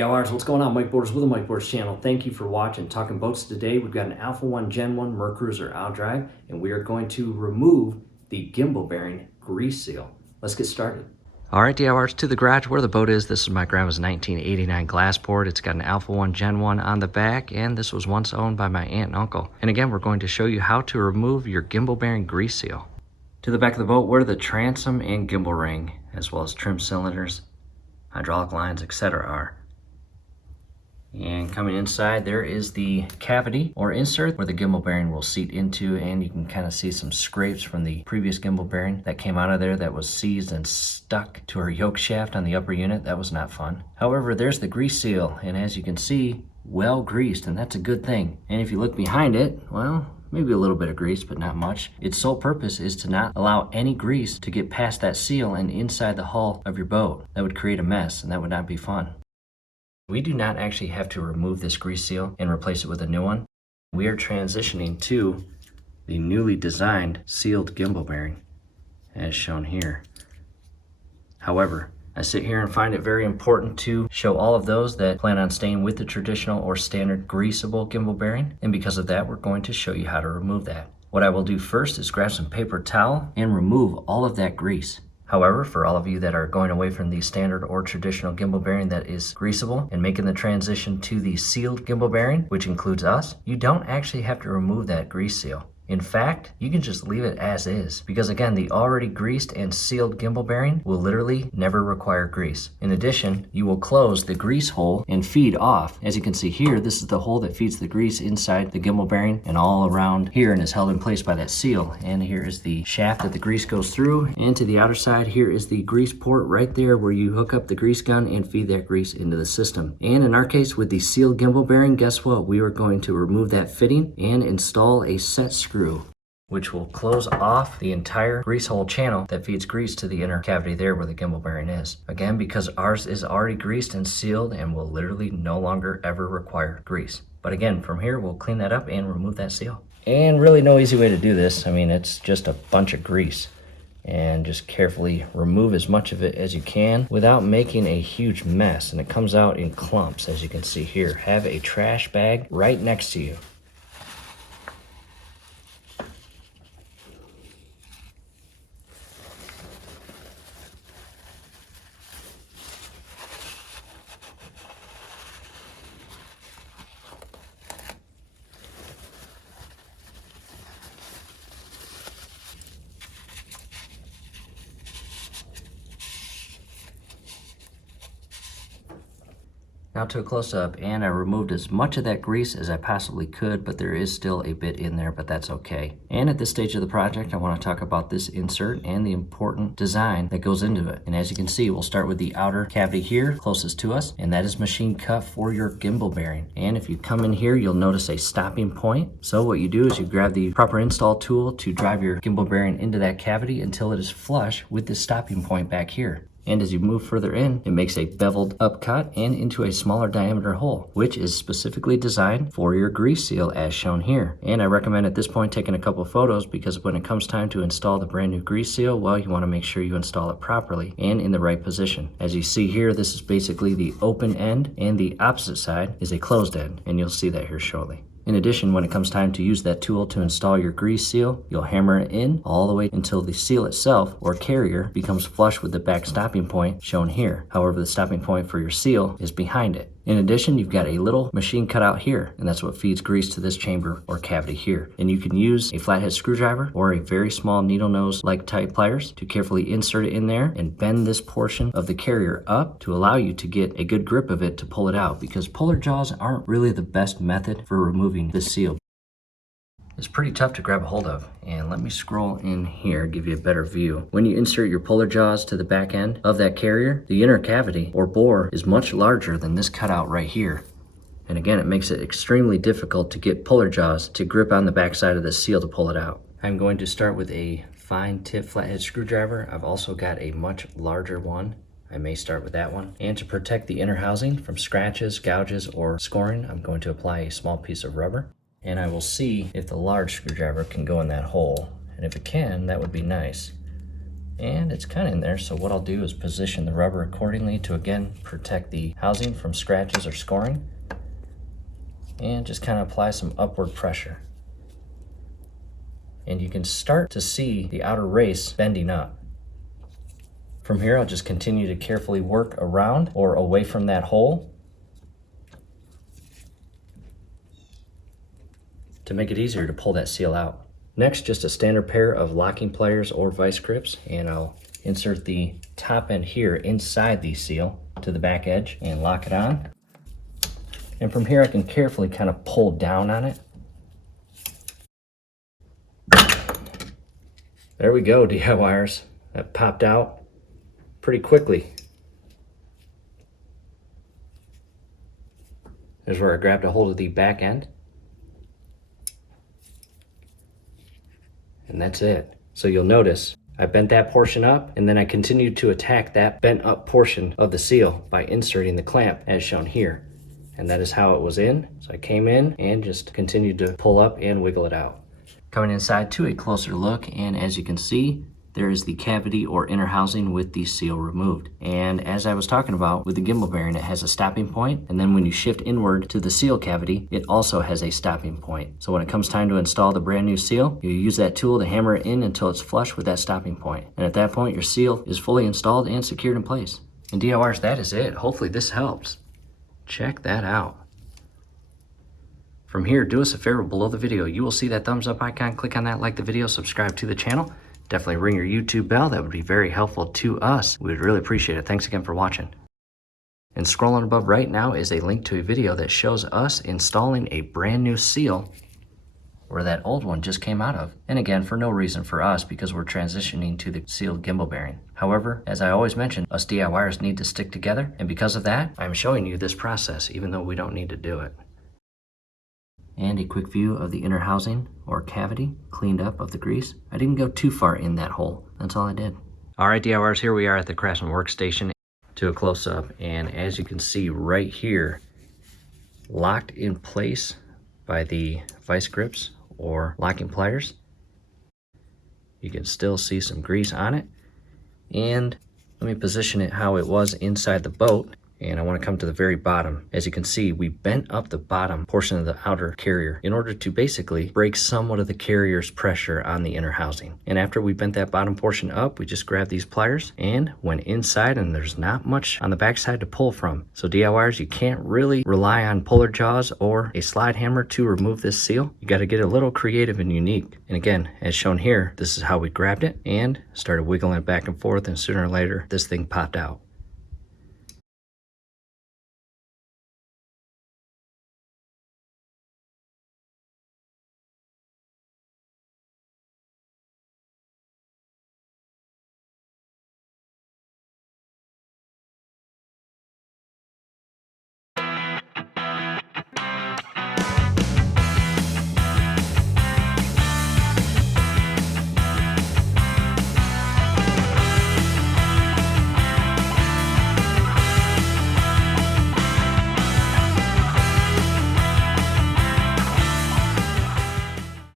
DIYers, what's going on? Mike Borders with the Mike Borders channel. Thank you for watching Talking Boats today. We've got an Alpha 1 Gen 1 Mercruiser outdrive, and we are going to remove the gimbal bearing grease seal. Let's get started. All right, DIYers, to the garage where the boat is. This is my grandma's 1989 Glassport. It's got an Alpha 1 Gen 1 on the back, and this was once owned by my aunt and uncle. And again, we're going to show you how to remove your gimbal bearing grease seal. To the back of the boat, where the transom and gimbal ring, as well as trim cylinders, hydraulic lines, etc. are. And coming inside, there is the cavity or insert where the gimbal bearing will seat into, and you can kind of see some scrapes from the previous gimbal bearing that came out of there that was seized and stuck to our yoke shaft on the upper unit. That was not fun. However, there's the grease seal, and as you can see, well greased, and that's a good thing. And if you look behind it, well, maybe a little bit of grease, but not much. Its sole purpose is to not allow any grease to get past that seal and inside the hull of your boat. That would create a mess, and that would not be fun. We do not actually have to remove this grease seal and replace it with a new one. We are transitioning to the newly designed sealed gimbal bearing, as shown here. However, I sit here and find it very important to show all of those that plan on staying with the traditional or standard greasable gimbal bearing, and because of that, we're going to show you how to remove that. What I will do first is grab some paper towel and remove all of that grease. However, for all of you that are going away from the standard or traditional gimbal bearing that is greasable and making the transition to the sealed gimbal bearing, which includes us, you don't actually have to remove that grease seal. In fact, you can just leave it as is, because again, the already greased and sealed gimbal bearing will literally never require grease. In addition, you will close the grease hole and feed off. As you can see here, this is the hole that feeds the grease inside the gimbal bearing and all around here, and is held in place by that seal. And here is the shaft that the grease goes through, and to the outer side here is the grease port right there where you hook up the grease gun and feed that grease into the system. And in our case, with the sealed gimbal bearing, guess what? We are going to remove that fitting and install a set screw, which will close off the entire grease hole channel that feeds grease to the inner cavity there where the gimbal bearing is. Again, because ours is already greased and sealed and will literally no longer ever require grease. But again, from here, we'll clean that up and remove that seal. And really no easy way to do this. I mean, it's just a bunch of grease. And just carefully remove as much of it as you can without making a huge mess. And it comes out in clumps, as you can see here. Have a trash bag right next to you. Now to a close-up, and I removed as much of that grease as I possibly could, but there is still a bit in there, but that's okay. And at this stage of the project, I want to talk about this insert and the important design that goes into it. And as you can see, we'll start with the outer cavity here, closest to us, and that is machine cut for your gimbal bearing. And if you come in here, you'll notice a stopping point. So what you do is you grab the proper install tool to drive your gimbal bearing into that cavity until it is flush with the stopping point back here. And as you move further in, it makes a beveled up cut and into a smaller diameter hole, which is specifically designed for your grease seal as shown here. And I recommend at this point taking a couple of photos, because when it comes time to install the brand new grease seal, well, you want to make sure you install it properly and in the right position. As you see here, this is basically the open end, and the opposite side is a closed end, and you'll see that here shortly. In addition, when it comes time to use that tool to install your grease seal, you'll hammer it in all the way until the seal itself or carrier becomes flush with the back stopping point shown here. However, the stopping point for your seal is behind it. In addition, you've got a little machine cut out here, and that's what feeds grease to this chamber or cavity here. And you can use a flathead screwdriver or a very small needle nose like type pliers to carefully insert it in there and bend this portion of the carrier up to allow you to get a good grip of it to pull it out, because puller jaws aren't really the best method for removing this seal. It's pretty tough to grab a hold of, and let me scroll in here, give you a better view. When you insert your puller jaws to the back end of that carrier, the inner cavity or bore is much larger than this cutout right here. And again, it makes it extremely difficult to get puller jaws to grip on the back side of the seal to pull it out. I'm going to start with a fine tip flathead screwdriver. I've also got a much larger one. I may start with that one. And to protect the inner housing from scratches, gouges, or scoring, I'm going to apply a small piece of rubber. And I will see if the large screwdriver can go in that hole. And if it can, that would be nice. And it's kind of in there, so what I'll do is position the rubber accordingly to again protect the housing from scratches or scoring, and just kind of apply some upward pressure. And you can start to see the outer race bending up. From here, I'll just continue to carefully work around or away from that hole to make it easier to pull that seal out. Next, just a standard pair of locking pliers or vice grips, and I'll insert the top end here inside the seal to the back edge and lock it on. And from here, I can carefully kind of pull down on it. There we go, DIYers. That popped out pretty quickly. There's where I grabbed a hold of the back end. And that's it. So you'll notice I bent that portion up, and then I continued to attack that bent up portion of the seal by inserting the clamp as shown here. And that is how it was in. So I came in and just continued to pull up and wiggle it out. Coming inside to a closer look, and as you can see, there is the cavity or inner housing with the seal removed. And as I was talking about with the gimbal bearing, it has a stopping point, and then when you shift inward to the seal cavity, it also has a stopping point. So when it comes time to install the brand new seal, you use that tool to hammer it in until it's flush with that stopping point. And at that point, your seal is fully installed and secured in place. And DIYers, that is it. Hopefully this helps. Check that out. From here, do us a favor below the video. You will see that thumbs up icon. Click on that, like the video, subscribe to the channel. Definitely ring your YouTube bell. That would be very helpful to us. We would really appreciate it. Thanks again for watching. And scrolling above right now is a link to a video that shows us installing a brand new seal where that old one just came out of. And again, for no reason for us, because we're transitioning to the sealed gimbal bearing. However, as I always mention, us DIYers need to stick together. And because of that, I'm showing you this process, even though we don't need to do it. And a quick view of the inner housing or cavity, cleaned up of the grease. I didn't go too far in that hole. That's all I did. All right, DIYers, here we are at the Craftsman workstation to a close-up. And as you can see right here, locked in place by the vice grips or locking pliers, you can still see some grease on it. And let me position it how it was inside the boat. And I want to come to the very bottom. As you can see, we bent up the bottom portion of the outer carrier in order to basically break somewhat of the carrier's pressure on the inner housing. And after we bent that bottom portion up, we just grabbed these pliers and went inside, and there's not much on the backside to pull from. So DIYers, you can't really rely on puller jaws or a slide hammer to remove this seal. You got to get a little creative and unique. And again, as shown here, this is how we grabbed it and started wiggling it back and forth, and sooner or later, this thing popped out.